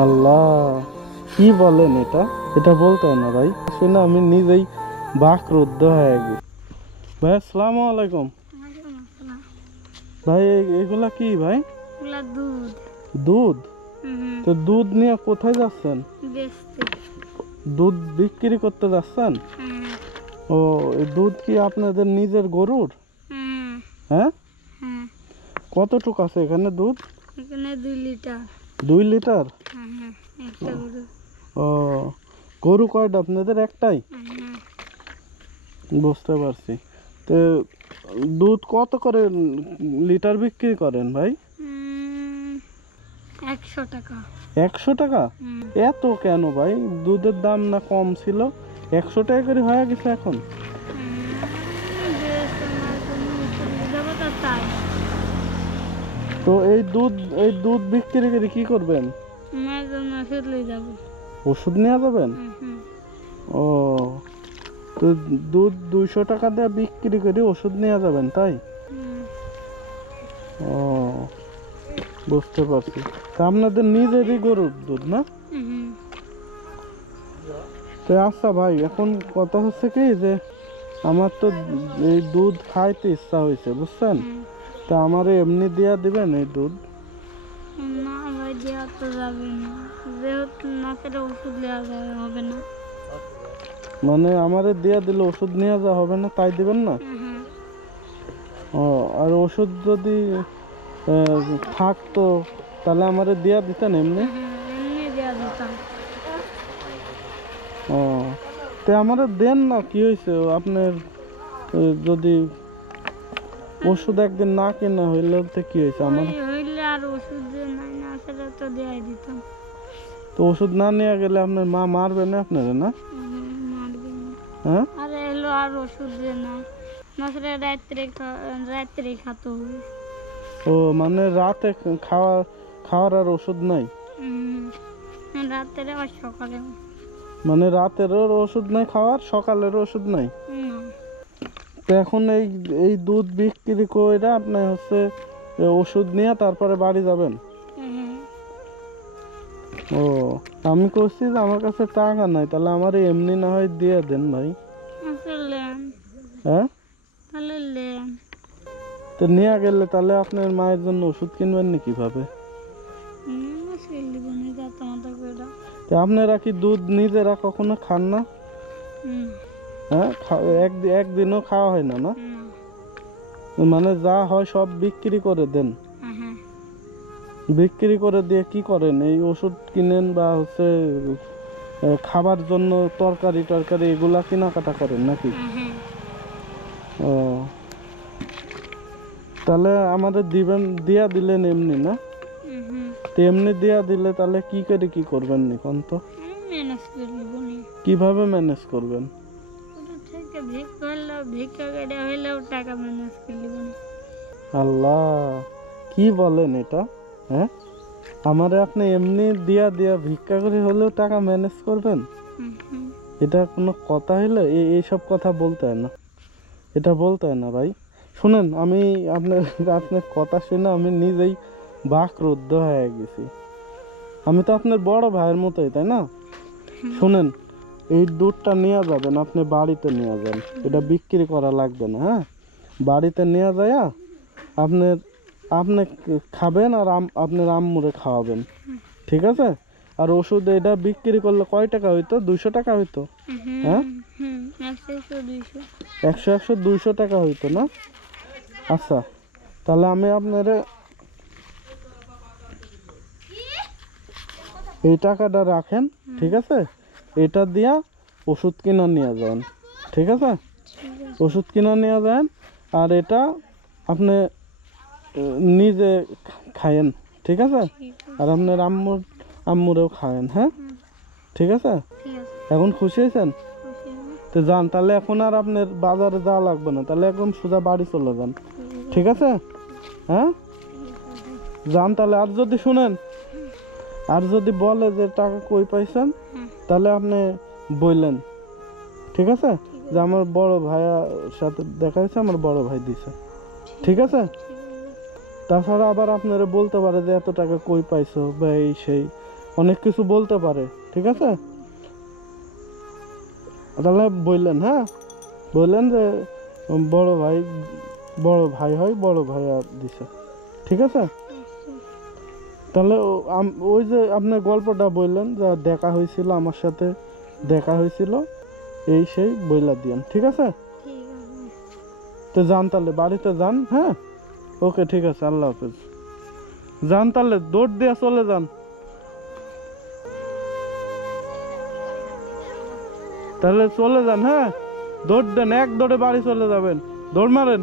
আল্লাহ, কি বলেন এটা? এটা বলতে হয় না ভাই। শুনে আমি নিজেই বাকরুদ্ধ হয়ে গেছি। ভাই আসসালামু আলাইকুম। ভাই এগুলা কি ভাই? দুধ। দুধ? তো দুধ নিয়ে কোথায় যাচ্ছেন? দুধ বিক্রি করতে যাচ্ছেন? ও, এই দুধ কি আপনাদের নিজের গরুর? হ্যাঁ, কতটুকু আছে এখানে দুধ? এখানে 2 লিটার। 2 লিটার? একটা গরু। ও, গরু কয়টা আপনাদের? একটাই? বুঝতে পারছি। তো দুধ কত করে লিটার বিক্রি করেন ভাই? 100 টাকা। 100 টাকা? এত কেন ভাই? দুধের দাম না কম ছিল, 100 টাকা করে হয়ে গেছে এখন? তো এই দুধ বিক্রি করে কি করবেন? ওষুধ নিয়ে যাবেন? ও, তো দুধ 200 টাকা দিয়ে বিক্রি করে ওষুধ নিয়ে যাবেন, তাই? ও, বুঝতে পারছি। তা আপনাদের নিজেরই গরুর দুধ না? তো আচ্ছা ভাই, এখন কথা হচ্ছে কি যে আমার তো এই দুধ খাইতে ইচ্ছা হয়েছে, বুঝছেন? তা আমার এমনি দিয়া দিবেন এই দুধ? না ভাই, দেওয়া তো যাবে না, যেহেতু না খেলে ওষুধ দেওয়া হবে না। মানে আমারে দিয়া দিলে ওষুধ নিয়ে যাওয়া হবে না, তাই দিবেন না? ও, আর ওষুধ যদি থাকতো তাহলে আমারে দিয়া দিতেন এমনি? এমনি দেওয়া দিতাম। ও, তো আমারে দেন না, কি হয়েছে আপনার? যদি ওষুধ একদিন না কেনা হইলে তো কি হয়েছে আমার? হইলে আর ওষুধ যে নাই না সেটা তো দেওয়াই দিতাম। তো ওষুধ না নিয়ে গেলে আপনার মা মারবে না আপনারা? না মারবে না। হ্যাঁ, আরে এলো আর ওষুধ যে নাই না, সেটা রাত্রে খাতে হবে। ও মানে রাতে খাওয়ার আর ওষুধ নাই? রাত্রে আর সকালে। মানে রাতেরও ওষুধ নাই খাওয়ার, সকালেরও ওষুধ নাই? তো এখন এই দুধ বিক্রি করে আপনি হচ্ছে ওষুধ নিয়ে তারপরে বাড়ি যাবেন? ও, আমি করছি যে আমার কাছে টাকা নাই, তাহলে আমার এমনি না হয় দিয়ে দেন ভাই। হ্যাঁ, তো নিয়ে গেলে তাহলে আপনার মায়ের জন্য ওষুধ কিনবেন না কিভাবে? তো আপনারা কি দুধ নিজেরা কখনো খান না? হ্যাঁ, একদিনও খাওয়া হয় না? না মানে যা হয় সব বিক্রি করে দেন? বিক্রি করে দিয়ে কি করেন? এই ওষুধ কিনেন বা হচ্ছে খাবার জন্য তরকারি টরকারি এগুলা কেনাকাটা করেন নাকি? ও, তাহলে আমাদের দিয়া দিলেন এমনি না? তো এমনি দিয়া দিলে তাহলে কি করে কি করবেন এখন? তো কিভাবে ম্যানেজ করবেন? আল্লাহ, কি বলেন এটা? হ্যাঁ, আমারে আপনি এমনি দিয়া ভিক্ষা করে হলেও টাকা ম্যানেজ করবেন? এটা কোনো কথা হইলো? এইসব কথা বলতে হয় না, এটা বলতে হয় না ভাই। শুনেন, আমি আপনার কথা শুনে আমি নিজেই বাকরুদ্ধ হয়ে গেছি। আমি তো আপনার বড় ভাইয়ের মতোই, তাই না? শুনেন, এই দুধটা নিয়ে যাবেন, আপনি বাড়িতে নিয়ে যান, এটা বিক্রি করা লাগবে না। হ্যাঁ, বাড়িতে নিয়ে যায় আপনি খাবেন আর আপনার আম্মুরে খাওয়াবেন, ঠিক আছে? আর ওষুধ এটা বিক্রি করলে কয় টাকা হইতো? 200 টাকা হইতো? হ্যাঁ, 100 200 টাকা হইতো না? আচ্ছা, তাহলে আমি আপনারে এই টাকাটা রাখেন, ঠিক আছে? এটা দিয়া ওষুধ কিনা নিয়ে যান, ঠিক আছে? ওষুধ কিনা নিয়ে যান, আর এটা আপনি নিজে খায়েন, ঠিক আছে? আর আপনার আম্মুরেও খায়েন। হ্যাঁ, ঠিক আছে? এখন খুশি হয়েছেন? তো যান তাহলে, এখন আর আপনার বাজারে যাওয়া লাগবে না, তাহলে একদম সোজা বাড়ি চলে যান, ঠিক আছে? হ্যাঁ, যান তাহলে। আর যদি শুনেন, আর যদি বলে যে টাকা কই পাইছেন, তাহলে আপনি বললেন, ঠিক আছে? যে আমার বড় ভাইয়ার সাথে দেখা হয়েছে, আমার বড় ভাই দিছে, ঠিক আছে? তাছাড়া আবার আপনারা বলতে পারে যে এত টাকা কই পাইছো বা এই সেই, অনেক কিছু বলতে পারে, ঠিক আছে? তাহলে বললেন, হ্যাঁ বললেন যে বড় ভাই হয়, বড় ভাই আর দিছে, ঠিক আছে? তাহলে ওই যে আপনার গল্পটা বললেন যে দেখা হয়েছিল আমার সাথে, দেখা হয়েছিল এই সেই বইলা দিয়েন, ঠিক আছে? ঠিক আছে। তো যান তাহলে, বাড়িতে যান, হ্যাঁ ওকে ঠিক আছে, আল্লাহ হাফেজ। যান তাহলে, দৌড় দিয়ে চলে যান তাহলে, চলে যান, হ্যাঁ দৌড় দেন, এক দৌড়ে বাড়ি চলে যাবেন, দৌড় মারেন।